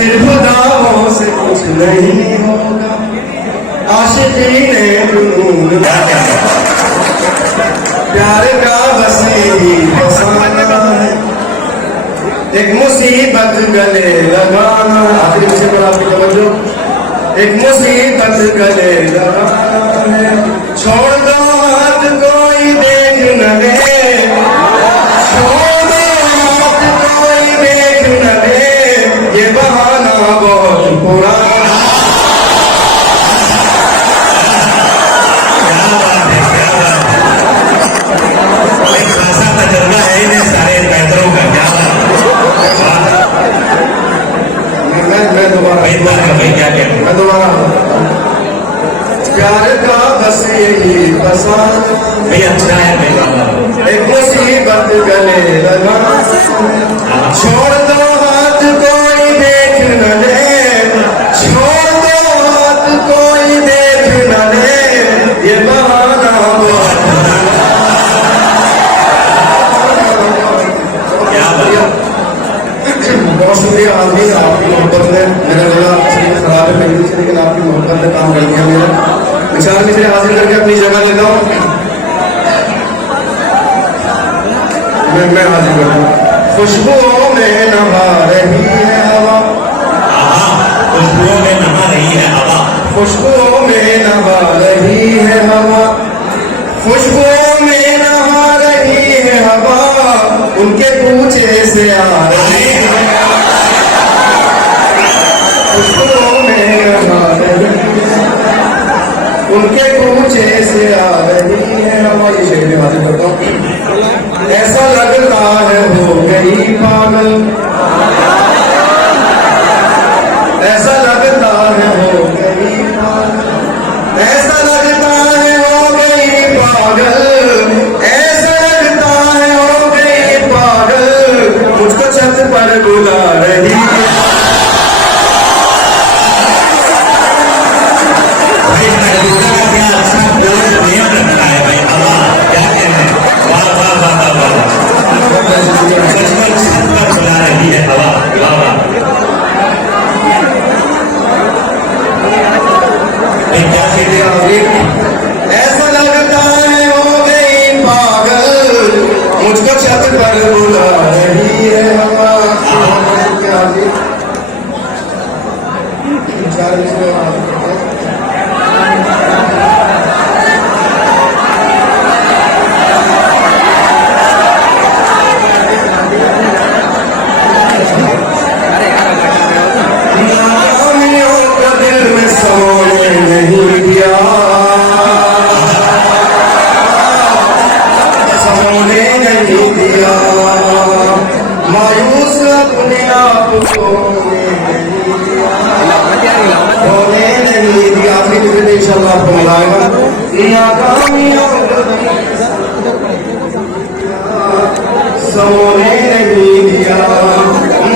सिर्फ दावों से कुछ नहीं होगा, आशिकी ने जुनून प्यार का बस यही फसाना है, एक मुसीबत गले लगाना। आखिरी मुसीबत आपकी तवज्जो, एक मुसीबत गले लगाना है, छोड़ दो हाथ कोई देख न ले, छोड़ दो हाथ कोई देख न ले, ये बहाना बहुत पुराना। मैं दोबारा प्यार का बस यही फसाना भाई, अच्छा है भाई, एक मुसीबत गले लगाना, छोड़ दो हाथ कोई देख न ले, छोड़ दो हाथ कोई देख न ले, ये बहाना बहुत शुक्रिया। आदमी आपकी मोहब्बत ने मेरा गला खराब है पहले से, लेकिन आपकी मोहब्बत ने काम कर दिया। मेरा विचार में से हासिल करके अपनी जगह लेता हूँ, मैं हासिल करता हूँ। खुशबुओं में नहा रही है हवा, खुशबुओं में नहा रही है हवा, खुशबुओं में नहा रही है हवा, खुशबुओं में नहा रही है हवा, उनके पूछे से आ रही है, खुशबुओं में नहा रही है, उनके पूछे से आ रही है हवा। ये शेर में हाजिर करता हूँ। ऐसा लगता है हो गई पागल, ऐसा लगता है हो गई पागल, ऐसा लगता है हो गई पागल, ऐसा लगता है हो गई पागल, मुझको छत पर बुला रही है। ऐसा लगता है हो गई पागल, मुझको छत पर बुला रही है हवा। मायूस अपने आप को होने नहीं दिया। आखिरी में इंशाल्लाह आपको मिलाएगा। सोने नहीं दिया,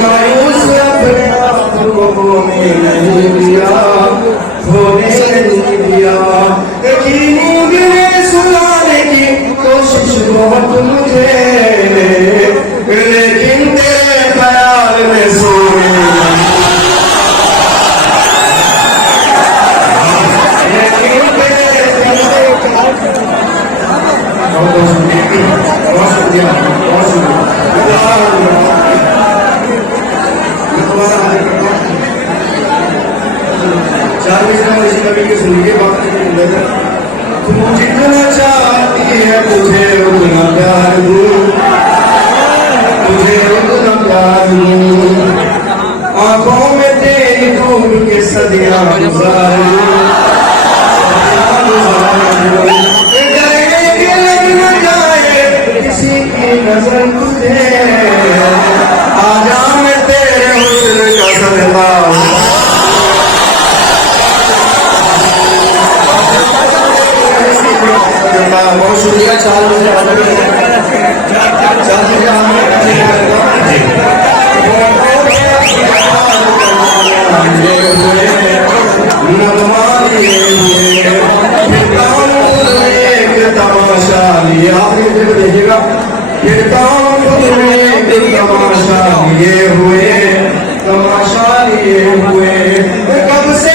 मायूस अपने आप को होने नहीं दिया, होने नहीं दिया। नींद में सुलाने की कोशिश बहुत मुझे, लेकिन तेरे ख्याल में सोने, लेकिन तेरे बहुत शुक्रिया। चार इसी कवि के सुनिए बात। तू जितना चाहती है तुझे उतना प्यार दूं, तुझे उतना प्यार दूं, आंखों में तेरी दूर के सदियां गुजार दूं, डरने के लग न जाए किसी की नजर तुझे, आजा मैं तेरे हुस्न का सदका। बहुत शुक्रिया। चार बजे तमाशा लिए आखिरी देखिएगा, फिर तमाशा लिए हुए तमाशा लिए हुए, कब से